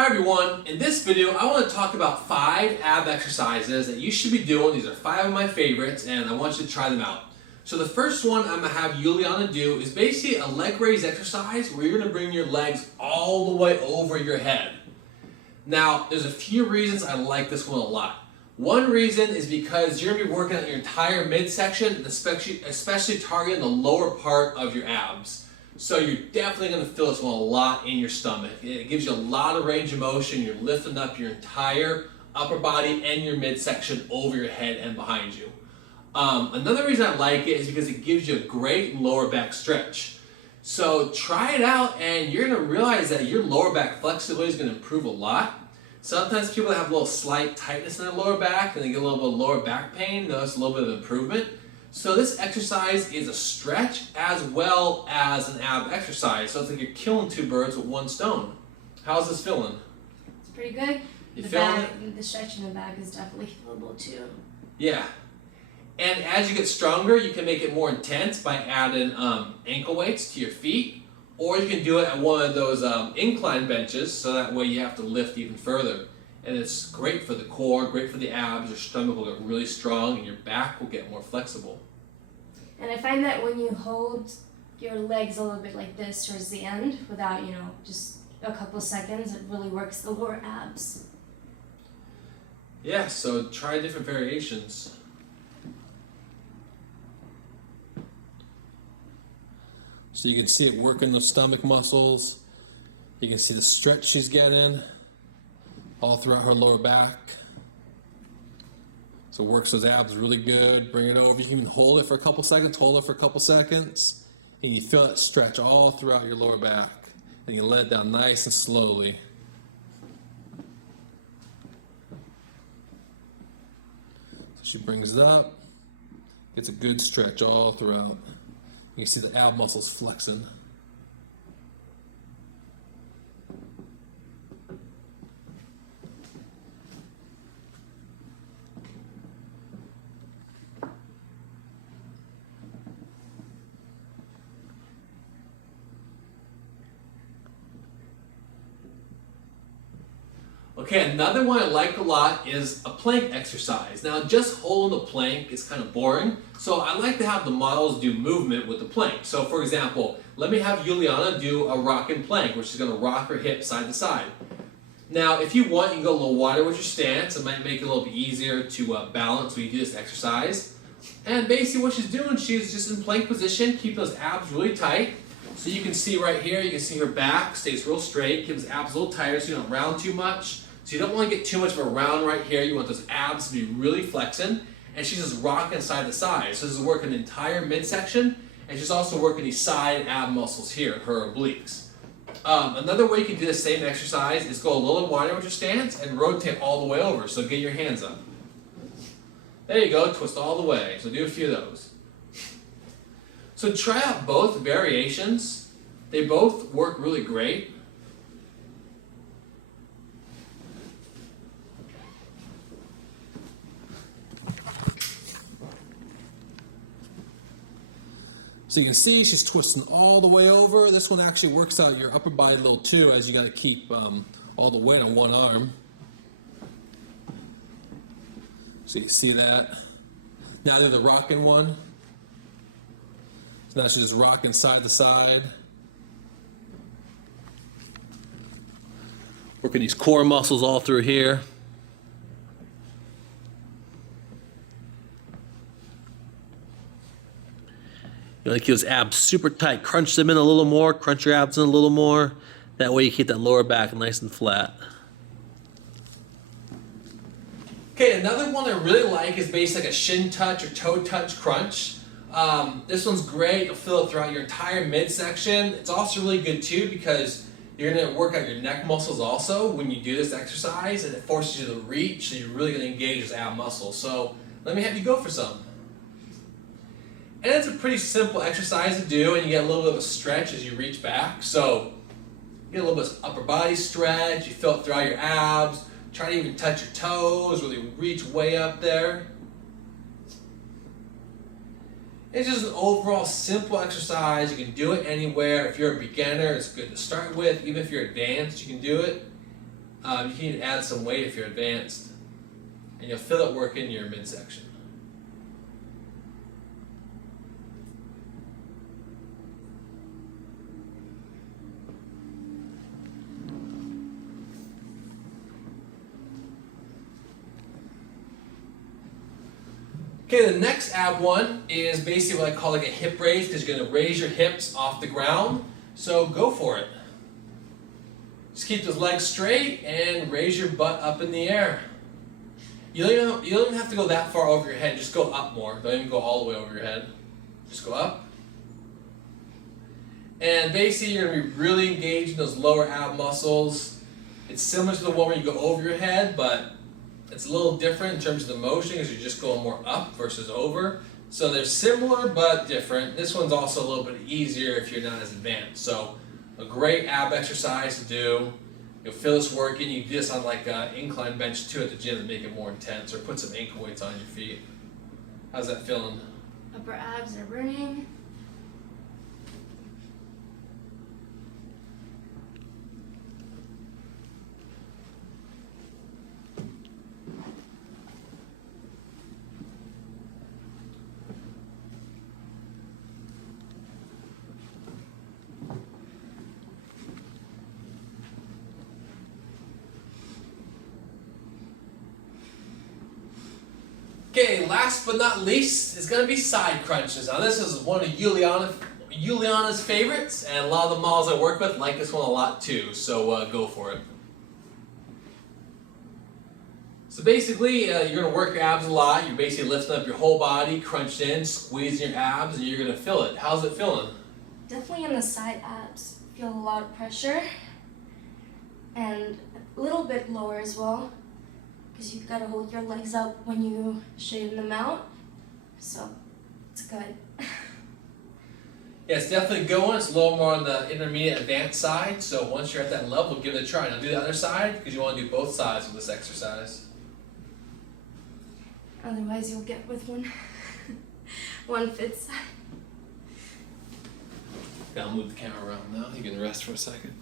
Hi everyone, in this video I want to talk about 5 ab exercises that you should be doing. These are 5 of my favorites and I want you to try them out. So the first one I'm going to have Juliana do is basically a leg raise exercise where you're going to bring your legs all the way over your head. Now there's a few reasons I like this one a lot. One reason is because you're going to be working out your entire midsection and especially targeting the lower part of your abs. So you're definitely going to feel this one a lot in your stomach. It gives you a lot of range of motion. You're lifting up your entire upper body and your midsection over your head and behind you. Another reason I like it is because it gives you a great lower back stretch. So try it out and you're going to realize that your lower back flexibility is going to improve a lot. Sometimes people that have a little slight tightness in their lower back and they get a little bit of lower back pain, notice a little bit of improvement. So this exercise is a stretch as well as an ab exercise. So it's like you're killing 2 birds with 1 stone. How's this feeling? It's pretty good. You feeling it? The stretch in the back is definitely feelable too. Yeah. And as you get stronger, you can make it more intense by adding ankle weights to your feet. Or you can do it at one of those incline benches, so that way you have to lift even further. And it's great for the core, great for the abs. Your stomach will get really strong and your back will get more flexible. And I find that when you hold your legs a little bit like this towards the end, without, just a couple seconds, it really works the lower abs. Yeah, so try different variations. So you can see it working the stomach muscles. You can see the stretch she's getting all throughout her lower back. So it works those abs really good. Bring it over. You can even hold it for a couple seconds. Hold it for a couple seconds. And you feel that stretch all throughout your lower back. And you let it down nice and slowly. So she brings it up. Gets a good stretch all throughout. You can see the ab muscles flexing. Okay, another one I like a lot is a plank exercise. Now, just holding the plank is kind of boring, so I like to have the models do movement with the plank. So, for example, let me have Juliana do a rocking plank, where she's going to rock her hips side to side. Now, if you want, you can go a little wider with your stance. It might make it a little bit easier to balance when you do this exercise. And basically what she's doing, she's just in plank position, keep those abs really tight. So you can see right here, you can see her back stays real straight, keeps the abs a little tighter so you don't round too much. So you don't want to get too much of a round right here. You want those abs to be really flexing. And she's just rocking side to side. So this is working the entire midsection. And she's also working these side ab muscles here, her obliques. Another way you can do the same exercise is go a little wider with your stance and rotate all the way over. So get your hands up. There you go, twist all the way. So do a few of those. So try out both variations. They both work really great. So you can see she's twisting all the way over. This one actually works out your upper body a little too, as you got to keep all the weight on one arm. So you see that. Now do the rocking one. So now she's just rocking side to side. Working these core muscles all through here. You want to keep those abs super tight. Crunch them in a little more. Crunch your abs in a little more. That way you keep that lower back nice and flat. Okay, another one I really like is basically like a shin touch or toe touch crunch. This one's great. You'll feel it throughout your entire midsection. It's also really good too because you're going to work out your neck muscles also when you do this exercise, and it forces you to reach, and you're really going to engage those ab muscles. So let me have you go for some. And it's a pretty simple exercise to do, and you get a little bit of a stretch as you reach back. So you get a little bit of upper body stretch, you feel it throughout your abs, try to even touch your toes, really reach way up there. It's just an overall simple exercise. You can do it anywhere. If you're a beginner, it's good to start with. Even if you're advanced, you can do it. You can even add some weight if you're advanced, and you'll feel it work in your midsection. Okay, the next ab one is basically what I call like a hip raise, because you're going to raise your hips off the ground. So go for it. Just keep those legs straight and raise your butt up in the air. You don't even have to go that far over your head. Just go up more. Don't even go all the way over your head. Just go up. And basically you're going to be really engaging those lower ab muscles. It's similar to the one where you go over your head, but it's a little different in terms of the motion because you're just going more up versus over. So they're similar but different. This one's also a little bit easier if you're not as advanced. So a great ab exercise to do. You'll feel this working. You do this on like an incline bench too at the gym to make it more intense, or put some ankle weights on your feet. How's that feeling? Upper abs are burning. Okay, last but not least is going to be side crunches. Now this is one of Juliana's favorites, and a lot of the models I work with like this one a lot too, so go for it. So basically, you're going to work your abs a lot. You're basically lifting up your whole body, crunched in, squeezing your abs, and you're going to feel it. How's it feeling? Definitely on the side abs. Feel a lot of pressure. And a little bit lower as well. Because you've got to hold your legs up when you straighten them out. So, it's good. Yeah, it's definitely going. It's a little more on the intermediate advanced side. So once you're at that level, give it a try. Now do the other side because you want to do both sides of this exercise. Otherwise, you'll get with one. One fits. Okay, I'll move the camera around now. You can rest for a second.